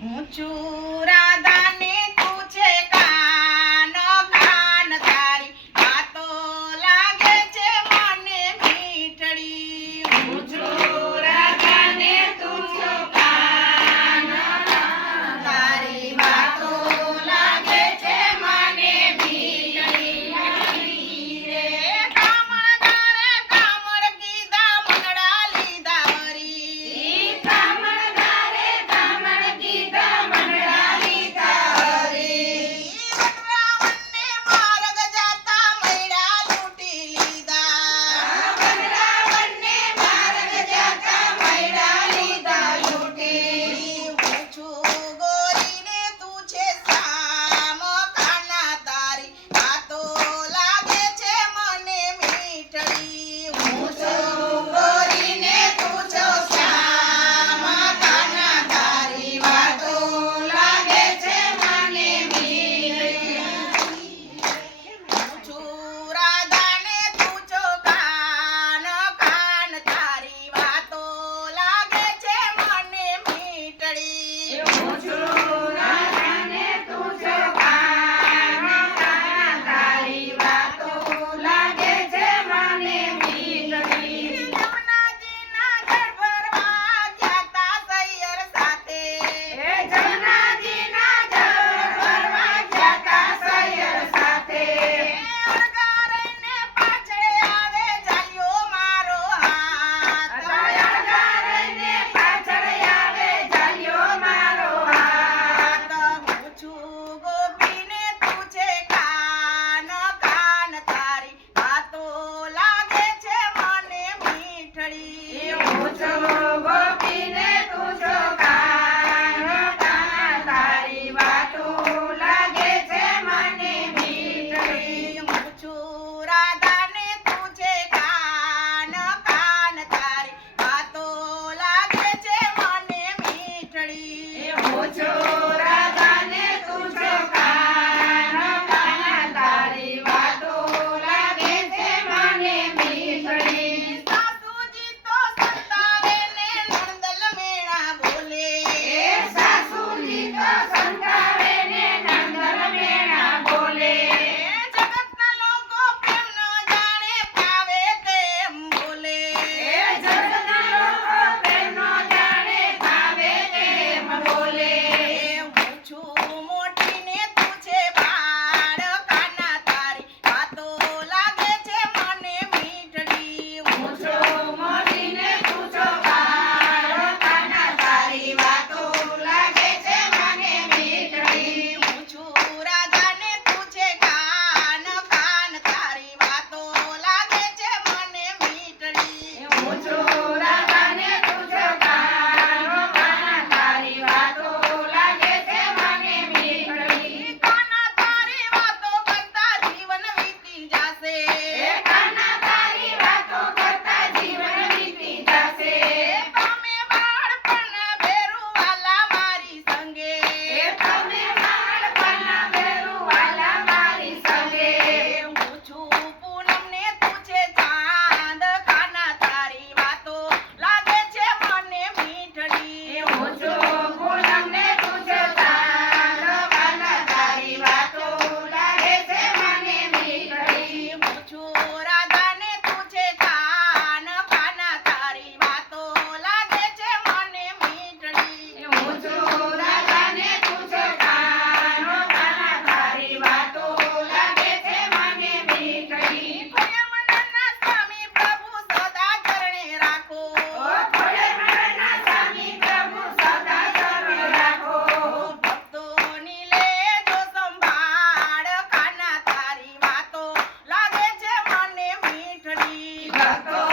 Muchura Santo.